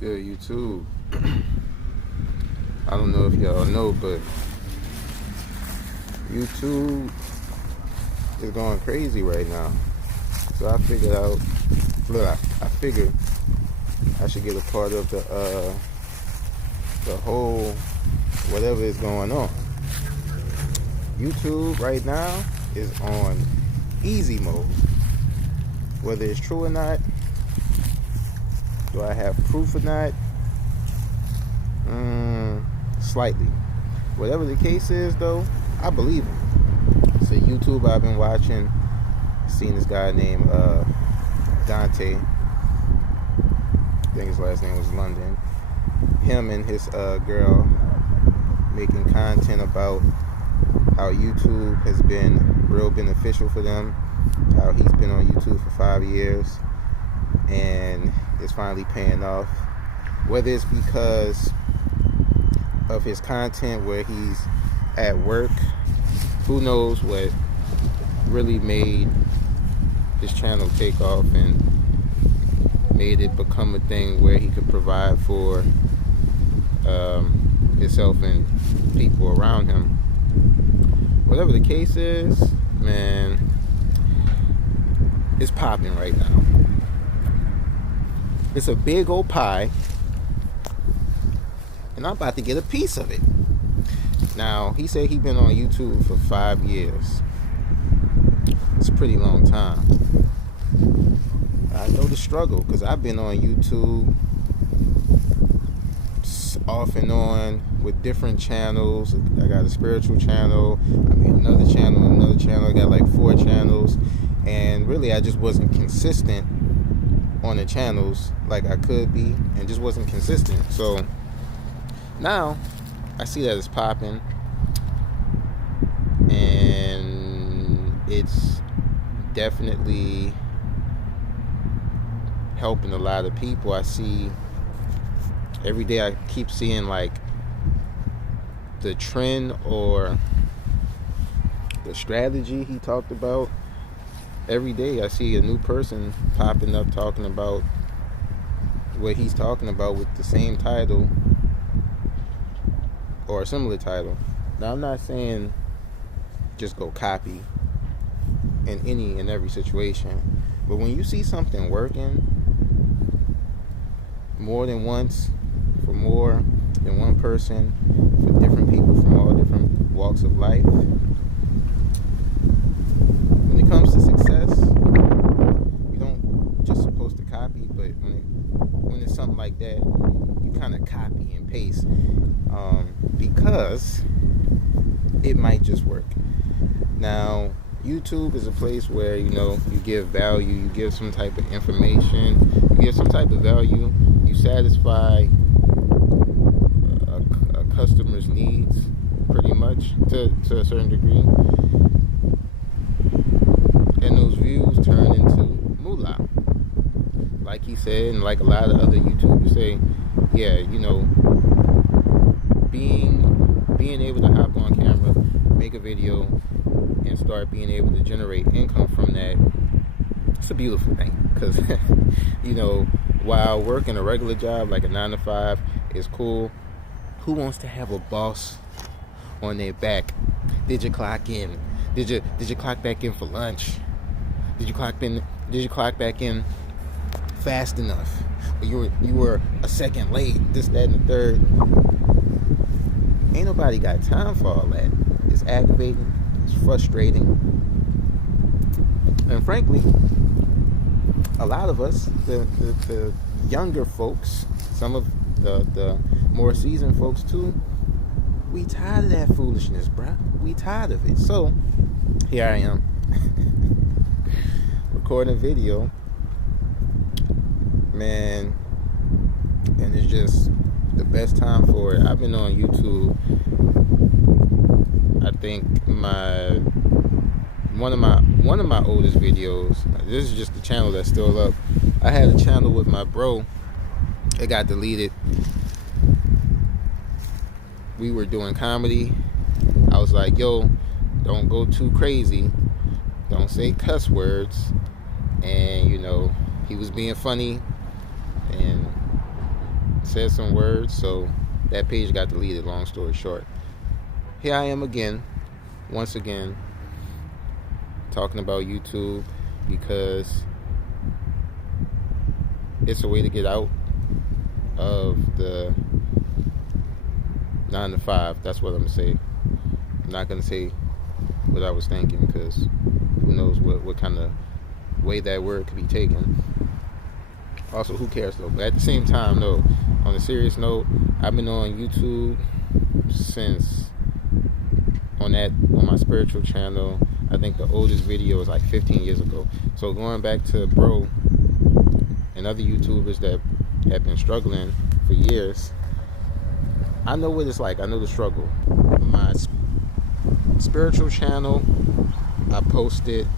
Good, YouTube. I don't know if y'all know, but YouTube is going crazy right now. So I figured out, I figured I should get a part of the whole whatever is going on. YouTube right now is on easy mode. Whether it's true or not, do I have proof or not? Slightly. Whatever the case is, though, I believe it. It's a YouTube I've been watching. Seen this guy named Dante. I think his last name was London. Him and his girl making content about how YouTube has been real beneficial for them. How he's been on YouTube for 5 years and it's finally paying off. Whether it's because of his content where he's at work, who knows what really made his channel take off and made it become a thing where he could provide for himself and people around him. Whatever the case is, man, it's popping right now. It's a big old pie, and I'm about to get a piece of it. Now, he said he's been on YouTube for 5 years. It's a pretty long time. I know the struggle because I've been on YouTube off and on with different channels. I got a spiritual channel, another channel. I got like 4 channels, and really I just wasn't consistent on the channels like I could be, and just wasn't consistent. So now I see that it's popping, and it's definitely helping a lot of people. I see every day, I keep seeing like the trend or the strategy he talked about. Every day I see a new person popping up talking about what he's talking about with the same title or a similar title. Now, I'm not saying just go copy in any and every situation, but when you see something working more than once, for more than one person, for different people from all different walks of life, when it comes to success, you don't just supposed to copy, but when it's something like that, you kind of copy and paste, because it might just work. Now, YouTube is a place where, you give value, you give some type of information, you give some type of value, you satisfy a customer's needs, pretty much, to a certain degree. And those views turn into moolah. Like he said, and like a lot of other YouTubers say, yeah, being able to hop on camera, make a video, and start being able to generate income from that, it's a beautiful thing. Because, while working a regular job, like a 9 to 5, is cool, who wants to have a boss on their back? Did you clock in? Did you clock back in for lunch? Did you clock back in fast enough? Or you were a second late, this, that, and the third. Ain't nobody got time for all that. It's aggravating, it's frustrating. And frankly, a lot of us, the younger folks, some of the more seasoned folks too, we tired of that foolishness, bruh. We tired of it. So here I am recording a video, man, and it's just the best time for it. I've been on YouTube, I think one of my oldest videos, this is just the channel that's still up. I had a channel with my bro, it got deleted. We were doing comedy. I was like, yo, don't go too crazy, don't say cuss words. And he was being funny, and said some words, so that page got deleted, long story short. Here I am again, once again, talking about YouTube because it's a way to get out of the 9 to 5. That's what I'm gonna say. I'm not gonna say what I was thinking because who knows what kind of way that word could be taken. Also, who cares though? But at the same time, though, on a serious note, I've been on YouTube since on my spiritual channel. I think the oldest video was like 15 years ago. So going back to bro and other YouTubers that have been struggling for years, I know what it's like. I know the struggle. My spiritual channel, I posted,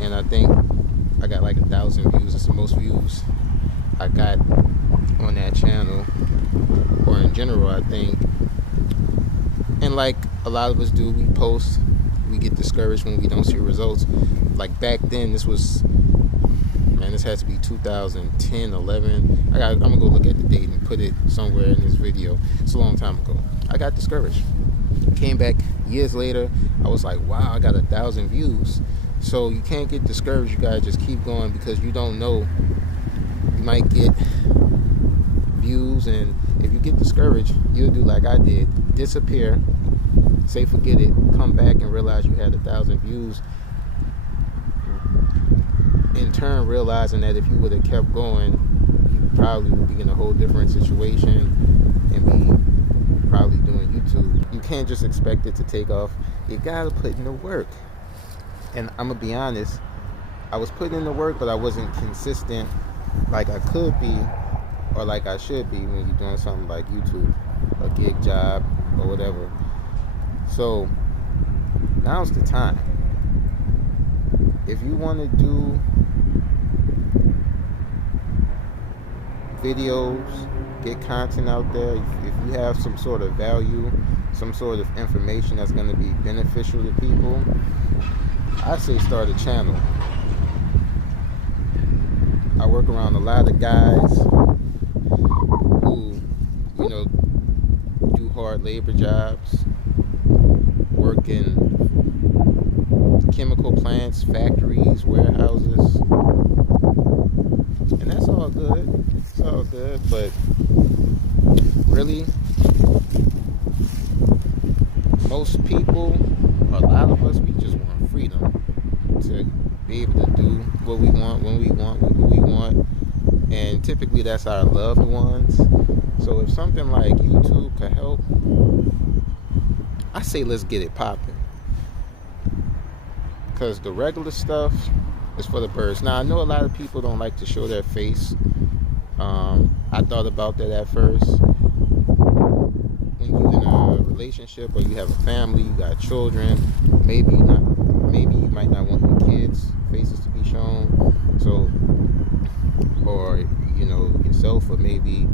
and I think I got like 1,000 views. It's the most views I got on that channel, or in general, I think. And like a lot of us do, we post, we get discouraged when we don't see results. Like back then, this has to be 2010, 11. I'm gonna go look at the date and put it somewhere in this video. It's a long time ago. I got discouraged. Came back years later, I was like, wow, I got 1,000 views. So you can't get discouraged. You gotta just keep going because you don't know. You might get views, and if you get discouraged, you'll do like I did, disappear, say forget it, come back and realize you had 1,000 views. In turn, realizing that if you would have kept going, you probably would be in a whole different situation and be probably doing YouTube. You can't just expect it to take off. You gotta put in the work. And I'm gonna be honest, I was putting in the work, but I wasn't consistent like I could be or like I should be when you're doing something like YouTube, a gig job or whatever. So now's the time. If you want to do videos, get content out there, if you have some sort of value, some sort of information that's going to be beneficial to people, I say start a channel. I work around a lot of guys who, do hard labor jobs, work in chemical plants, factories, warehouses, and that's all good. It's all good, but really, most people, a lot of us, we just want freedom to be able to do what we want, when we want, with who we want, and typically that's our loved ones. So if something like YouTube could help, I say let's get it popping. Because the regular stuff is for the birds. Now, I know a lot of people don't like to show their face. I thought about that at first. When you're in a relationship or you have a family, you got children, maybe you might not want your kids' faces to be shown. So, or, yourself, or maybe,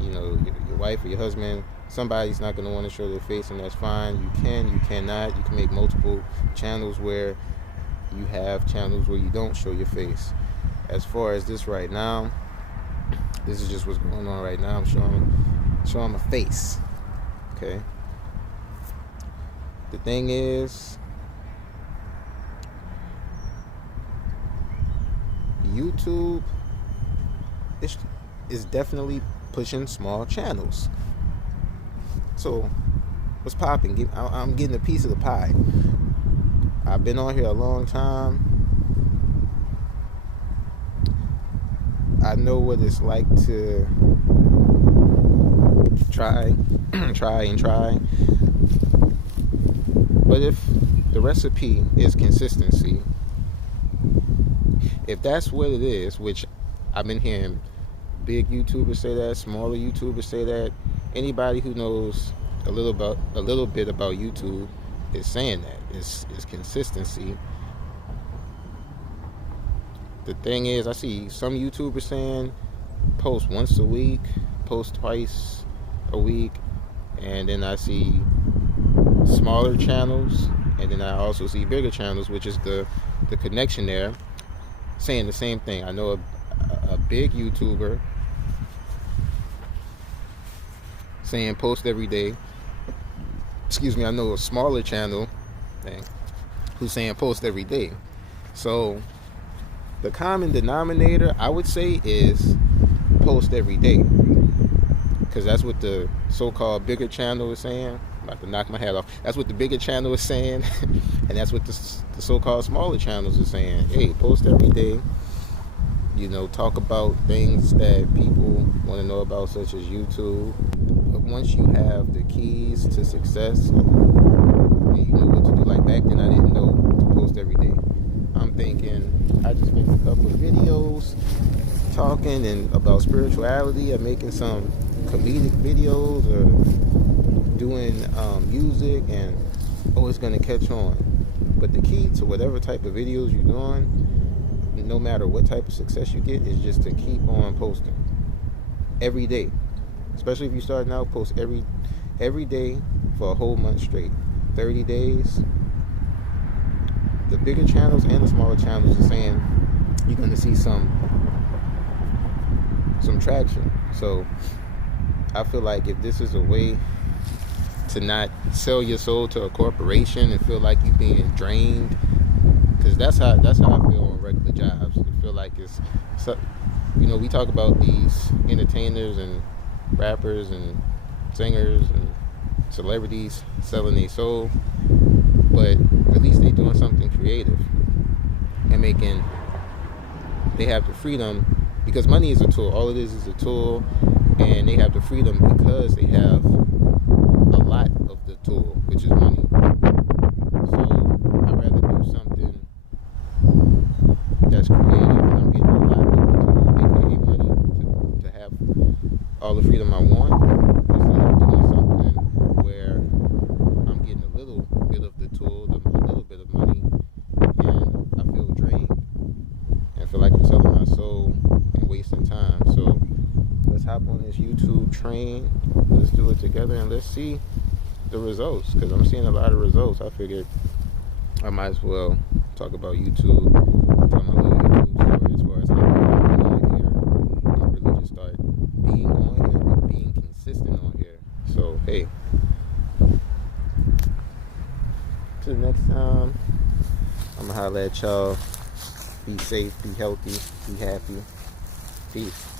your wife or your husband, somebody's not going to want to show their face, and that's fine. You cannot. You can make multiple channels where you have channels where you don't show your face. As far as this right now, this is just what's going on right now. I'm showing my face. Okay. The thing is, YouTube is definitely pushing small channels. So what's popping? I'm getting a piece of the pie. I've been on here a long time. I know what it's like to try. But if the recipe is consistency, if that's what it is, which I've been hearing big YouTubers say that, smaller YouTubers say that, anybody who knows a little bit about YouTube is saying that it's consistency. The thing is, I see some YouTubers saying post once a week, post twice a week, and then I see smaller channels, and then I also see bigger channels, which is the connection there, saying the same thing. I know a big YouTuber saying post every day. Excuse me, I know a smaller channel who's saying post every day. So the common denominator, I would say, is post every day, because that's what the so-called bigger channel is saying. I'm about to knock my hat off. That's what the bigger channel is saying, and that's what the so-called smaller channels are saying. Hey, post every day. You know, talk about things that people want to know about, such as YouTube. But once you have the keys to success, and you know what to do. Like back then, I didn't know to post every day. I'm thinking I just make a couple of videos talking and about spirituality, or making some comedic videos, or doing music, and it's gonna catch on. But the key to whatever type of videos you're doing, no matter what type of success you get, is just to keep on posting every day. Especially if you're starting out, post every day for a whole month straight. 30 days. The bigger channels and the smaller channels are saying you're going to see some traction. So I feel like if this is a way to not sell your soul to a corporation and feel like you're being drained, because that's how I feel on regular jobs. I feel like it's, you know, we talk about these entertainers and rappers and singers and celebrities selling their soul, but at least they doing something creative and they have the freedom, because money is a tool. All it is a tool, and they have the freedom because they have a lot of the tool, which is money. So I'd rather do something that's creative, and I'm getting a lot of the tool, aka money, to have all the freedom I want, instead of doing something where I'm getting a little bit of the tool, a little bit of money, and I feel drained and feel like I'm selling my soul and wasting time. So let's hop on this YouTube train. Let's do it together, and let's see the results, because I'm seeing a lot of results. I figured I might as well talk about YouTube, tell my little YouTube story as far as how I'm on here, and really just start being on here and being consistent on here. So hey, till next time, I'm gonna holler at y'all. Be safe, be healthy, be happy. Peace.